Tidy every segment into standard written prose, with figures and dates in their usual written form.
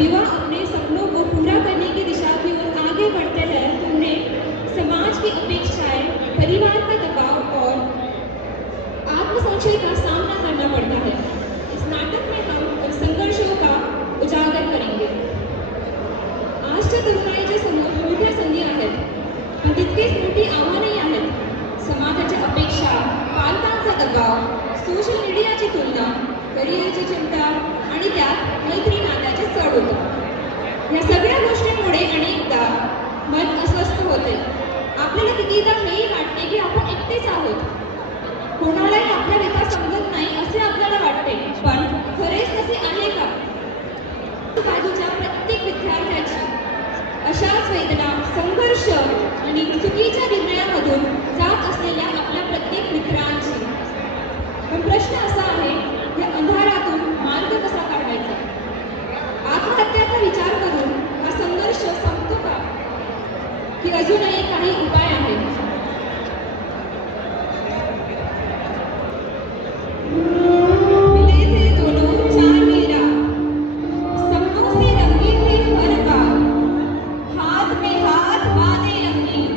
युवा अपने सपनों को पूरा करने की दिशा की ओर आगे बढ़ते हैं तो उन्हें समाज की अपेक्षाएं, परिवार का दबाव और आत्मसंशय का सामना करना पड़ता है। इस नाटक में हम उन संघर्षों का उजागर करेंगे। आजच्या तरुणाईच्या समोर मोठ्या संधी आहेत, पण तितकीच मोठी आव्हानही आहेत। समाजाच्या अपेक्षा, पालकांचा दबाव, सोशल मीडियाची तुलना, करिअरची चिंता आणि त्यात मैत्री नात्याचे चढ उतार। या सगळ्या गोष्टींमुळे अनेकदा मन अस्वस्थ होते। आपल्याला कितीदा हेही वाटते की आपण एकटेच आहोत, कोणालाही आपल्या व्यथा समजत नाही असे आपल्याला वाटते, पण खरेच तसे आहे का? बाजूच्या प्रत्येक विद्यार्थ्याची अशाच वेदना, संघर्ष आणि चुकीच्या निर्णयामधून जात असलेल्या आपल्या प्रत्येक मित्रांची। पण प्रश्न असा आहे, या अंधारातून मार्ग कसा काढायचा? आत्महत्याचा विचार करून हा संघर्ष संपतो का, की अजूनही काही उपाय आहेत? मिले थे दोनों चार मेरा, सपनों से रंगे थे हर बार, हाथ में हाथ बांधे रंगीन,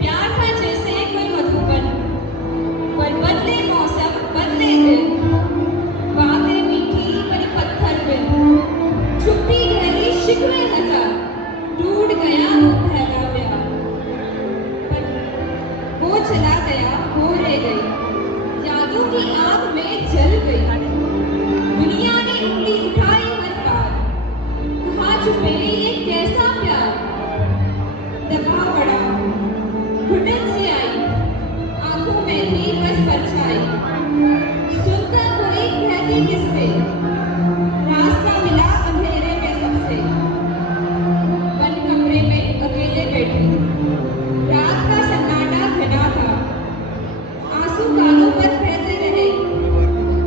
प्यार था जैसे कोई मधुबन, पर बदले मौसम बदले दिल, बातें मीठी पर पत्थर पे, चुप्पी गहरी शिकवे हजार, टूट गया वो पहला प्यार, पर वो चला गया वो रह गई, यादों की आग में जल गई। दुनिया ने उंगली उठाई हर बार, कहा छुपे ये कैसा प्यार, दबा पड़ा, घुटन से आई, आंखों में थी बस परछाई, सुनता कोई कहती किससे, रास्ता मिला अंधेरे में सबसे, बंद कमरे में अकेले बैठी, रात का सन्नाटा घना था, आंसू गालों पर बहते रहे,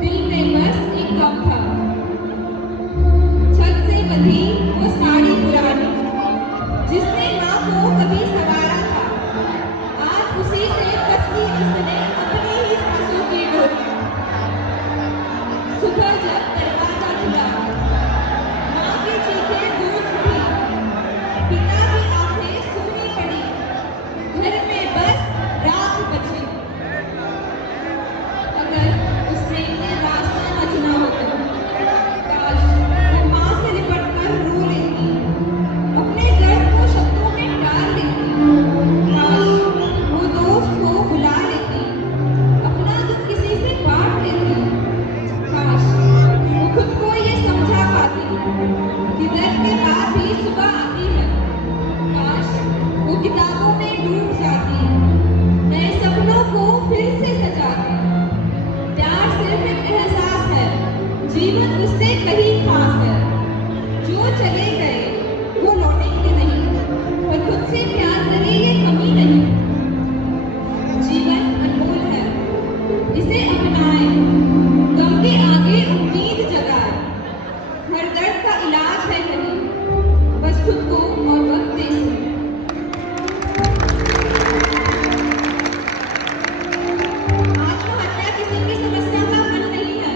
दिल में बस एक गम था, छत से बंधी वो साड़ी पुरानी, जिसने माँ को कभी सवारा था, आज उसी से कसती उसने अपनी ही सांसों की डोरी। सुबह जब दरवाजा खुला, माँ की चीखें गूंज उठी, पिता की आंखें सूनी पड़ी, घर में बस रात बची। अगर उसने ये रास्ता न चुना होता, काश वो माँ से लिपट कर रो लेती, अपने दर्द को शब्दों में डाल लेती, काश वो दोस्त को बुला लेती, अपना दुख किसी से बांट लेती, काश वो खुद को ये समझा पाती कि दर्द के बाद भी सुबह आती है, काश वो किताबों में डूब जाती, नए सपनों को फिर से सजाती। प्यार सिर्फ एक एहसास है, जीवन उससे कहीं खास है, जो चले गए वो लौटेंगे नहीं, पर खुद से प्यार करे ये कमी नहीं। जीवन अनमोल है, इसे अपनाएं, गम के आगे उम्मीद जगाए, हर दर्द का इलाज है कहीं, बस खुद को और वक्त दे सके। आत्महत्या किसी की समस्या का हल नहीं है।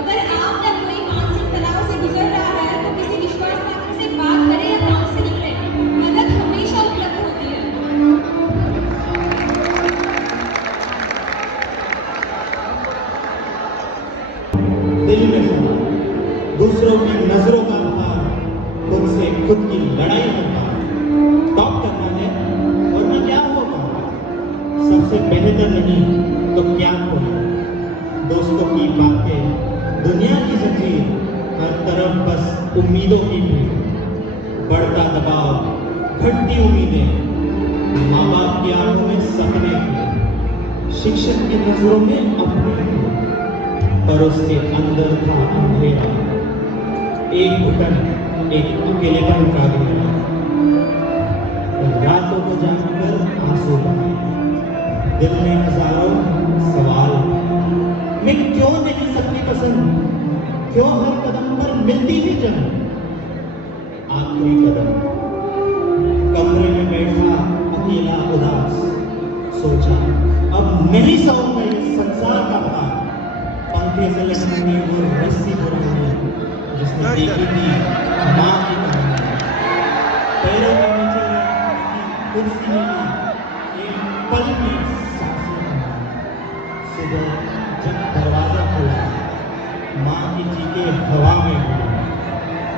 अगर आप या कोई मानसिक तनाव से गुजर रहा है तो किसी विश्वासपात्र से बात करें या काउंसलिंग लें, मदद हमेशा उपलब्ध होती है। दिल में समा, दूसरों की नजरों का भार, खुद से खुद की लड़ाई करता, टॉप करना है वरना क्या होगा, सबसे बेहतर नहीं तो क्या होगा, दोस्तों की बातें, दुनिया की जंजीर, हर तरफ बस उम्मीदों की भीड़, बढ़ता दबाव, घटती उम्मीदें, माँ बाप की आंखों में सपने थे, शिक्षक की नजरों में अपने थे, पर उसके अंदर था अंधेरा, एक घुटन, एक अकेलेपन का घेरा। रातों को जानकर आंसू बहे, दिल में हजारों सवाल, मैं क्यों नहीं सकती पसंद, क्यों हर कदम पर मिलती ही जन्म। आखिरी कदम, कमरे में बैठा अकेला उदास, सोचा अब नहीं सहूंगा इस संसार का भार, पंखे से लटकनी वो रस्सी पुरानी, जिसने देखी थी माँ की कहानी, पैरों के नीचे रखी कुर्सी मिली एक पल में सांसें थमी। सुबह जब दरवाजा खुला, माँ की चीखें हवा में उड़ी,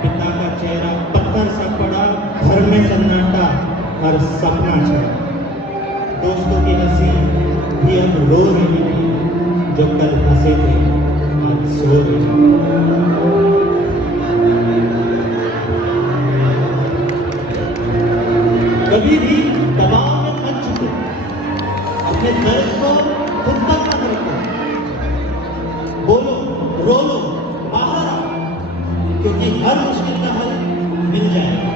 पिता का चेहरा पत्थर सा पड़ा, घर में सन्नाटा और सपना छा। दोस्तों की हंसी भी अब रो रही थी, जो कल हंसे थे आज सो रहे हैं। कभी भी दबाव में मत झुको, अपने दर्द को खुद तक मत रखो, बोलो रो लो, बाहर आओ, क्योंकि हर मुश्किल का हल मिल जाएगा।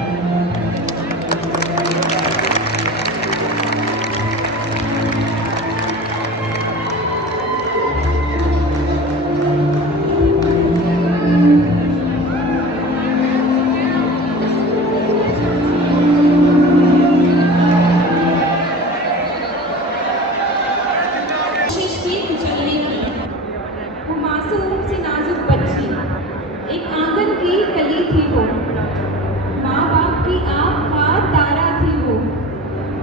कोशिश की कुचलने की। वो मासूम सी नाजुक बच्ची, एक आंगन की कली थी वो, माँ बाप की आँख का तारा थी वो,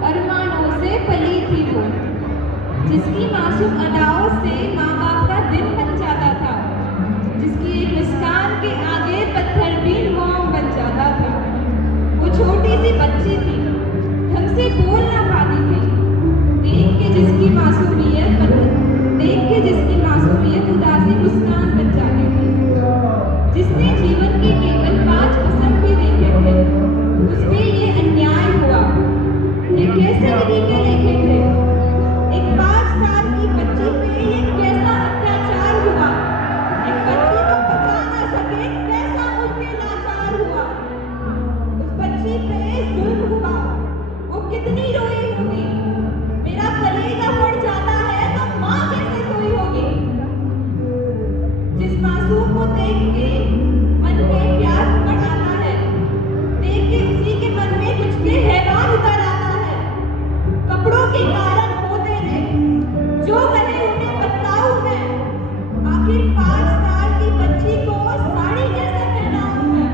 अरमानों से पली थी वो, जिसकी मासूम अदाओं से माँ बाप का दिन बन जाता था, जिसकी एक मुस्कान के आगे पत्थर भी मोम बन जाता था। वो छोटी सी बच्ची थी, ढंग से बोल ना पाती थी, देख के जिसकी मासूमियत उदासी मुस्कान बन जाती थी। जिसने जीवन के केवल 5 पसंद भी देखे थे, उस पे ये अन्याय हुआ। ये कैसे तरीके देखे थे, एक 5 साल की बच्ची पे ये कैसा अत्याचार हुआ, एक बच्ची को बचा ना सके कैसा उस पे लाचार हुआ। उस बच्ची पे जुल्म हुआ, वो कितनी रोई होगी, मेरा कलेजा फट जाता है तो माँ कैसे सोई होगी। जिस मासूम को देख के मन में प्यार उमड़ आता है, देख के उसी के मन में कुछ के हैवान उतर आता है। कपड़ों के कारण होते रहे, जो कहे उन्हें बतलाऊं मैं, आखिर 5 साल की बच्ची को साड़ी कैसे पहनाऊं मैं।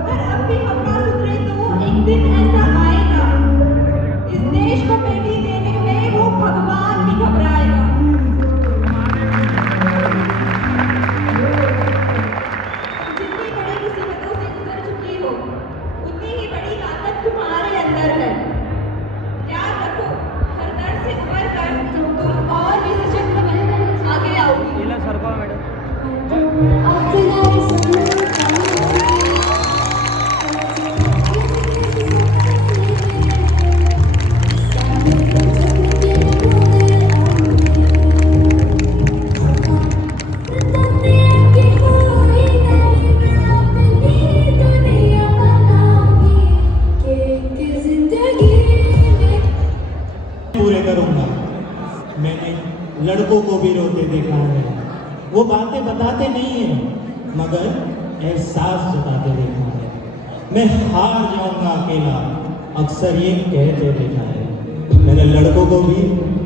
अगर अब भी हम ना सुधरे तो एक दिन ऐसा आएगा, इस देश को बेटी देने में वो भगवान भी घबराएगा। जितनी बड़ी मुसीबतों से गुजर चुकी हो, उतनी ही बड़ी ताकत तुम्हारे अंदर है। याद रखो, हर दर्द से उबर कर तुम और भी सशक्त बनकर आगे आओगी। पूरे करूंगा। मैंने लड़कों को भी रोते देखा है, वो बातें बताते नहीं हैं, मगर एहसास जताते देखा है। मैं हार जाऊंगा अकेला, अक्सर ये कहते देखा है। मैंने लड़कों को भी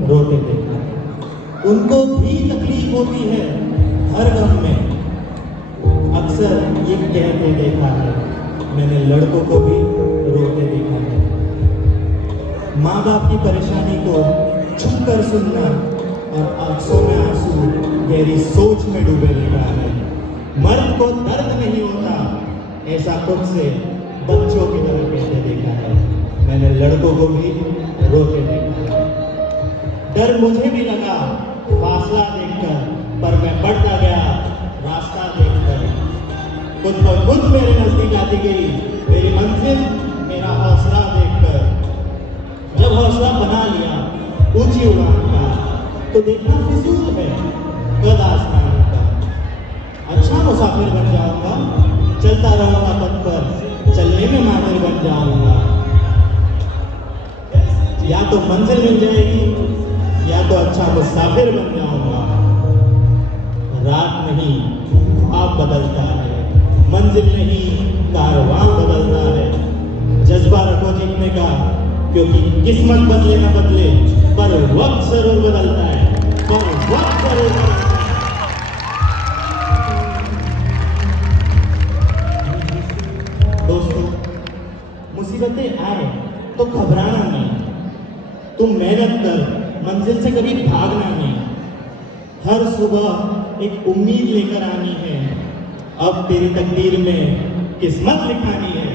रोते देखा है, उनको भी तकलीफ होती है हर गम में, अक्सर ये कहते देखा है। मैंने लड़कों को भी रोते देखा है। माँ बाप की परेशानी को छुप कर सुनना और आंखों में आंसू गहरी सोच में डूबे देखा है। मर्द को दर्द नहीं होता, ऐसा खुद से बच्चों की तरह कहते देखा है। मैंने लड़कों को भी रोते देखा है। डर मुझे भी लगा फासला देखकर, पर मैं बढ़ता गया रास्ता देखकर। खुद ब खुद मेरे नजदीक आती गई मेरी मंजिल, मेरा हौसला देखकर। जब हौसला बना लिया ऊंची उड़ान का, तो देखना फिजूल है कद आसमान का। अच्छा मुसाफिर बन जाऊंगा, चलता रहूंगा पथ पर, चलने में माहिर बन जाऊंगा। या तो मंजिल मिल जाएगी, या तो अच्छा मुसाफिर बन जाऊंगा। रात नहीं ख्वाब बदलता है, मंजिल नहीं कारवां बदलता है। जज्बा रखो जीतने का, क्योंकि किस्मत बदले ना बदले, पर वक्त जरूर बदलता है, पर वक्त जरूर बदलता है। मुसीबतें आए तो घबराना नहीं, तुम मेहनत कर, मंजिल से कभी भागना नहीं। हर सुबह एक उम्मीद लेकर आनी है, अब तेरी तकदीर में किस्मत लिखानी है।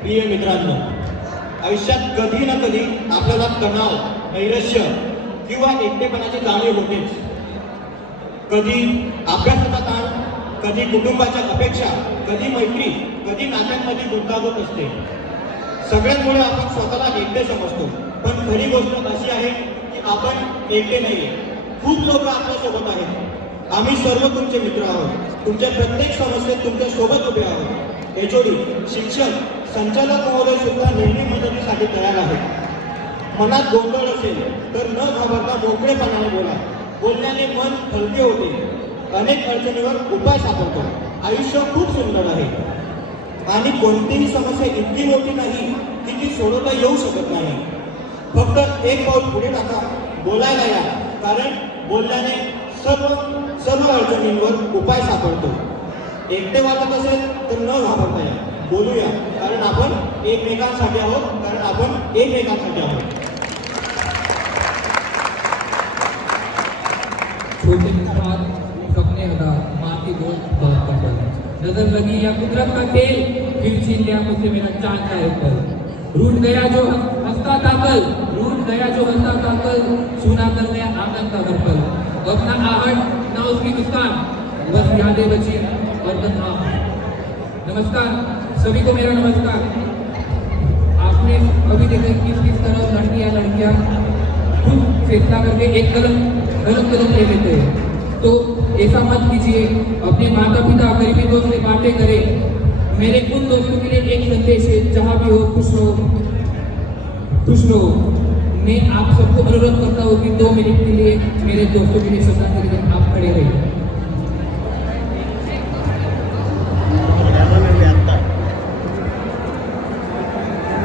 प्रिय मित्रांनो, आयुष्यात कधी ना कधी आपल्याला तणाव, नैराश्य किंवा एकटेपणाची जाणीव होतेच. कधी अभ्यासाचा ताण, कधी कुटुंबाच्या अपेक्षा, कधी मैत्री, कधी नात्यांमध्ये गुंतागुंत असते. सगळ्यांमुळे आपण स्वतःला एकटे समजतो, पण खरी गोष्ट अशी आहे की आपण एकटे नाहीये. खूप लोक आपल्या सोबत आहेत. आम्ही सर्व तुमचे मित्र आहोत. तुमच्या प्रत्येक समस्येत तुमच्या सोबत उभे आहोत. एचओडी, शिक्षक, संचालक महोदय सुद्धा नेहमी मदतीसाठी तयार आहेत. मनात गोंधळ असेल तर न घाबरता मोकळेपणाने बोला. बोलण्याने मन हलके होते. अनेक अडचणीवर उपाय सापडतो. आयुष्य खूप सुंदर आहे आणि कोणतीही समस्या इतकी मोठी नाही की ती सोडवता येऊ शकत नाही. फक्त एक पाऊल पुढे टाका, बोलायला या, कारण बोलल्याने सर्व अडचणींवर उपाय सापडतो. एकटे वाटत असेल तर न घाबरता या, बोलूया, कारण आपण एकमेकांसाठी आहोत, कारण आपण एकमेकांसाठी आहोत. छोटे मुस्कान, सपने अदा, माँ की दोस्त बहुत पसंद. नजर लगी या कुदरत का खेल, फिर छीन लिया मुझसे मेरा चांद का एक पल. रूठ गया जो हंसता था कल, रूठ गया जो हंसता था कल, सुना कर गया आंगन का हर पल. अब ना आहट ना उसकी मुस्कान, बस यादें बची और तन्हा. नमस्कार सभी को, मेरा नमस्कार. आपने कभी देखा किस तरह लड़कियां खुद फैसला करके एक गलत कदम ले लेते हैं, तो ऐसा मत कीजिए. अपने माता पिता, करीबी दोस्त से बातें करें. मेरे उन दोस्तों के लिए एक संदेश है, जहाँ भी हो खुश रहो. मैं आप सबको अनुरोध करता हूँ कि 2 मिनट के लिए मेरे दोस्तों के लिए श्रद्धांजलि दें. आप खड़े रहिए.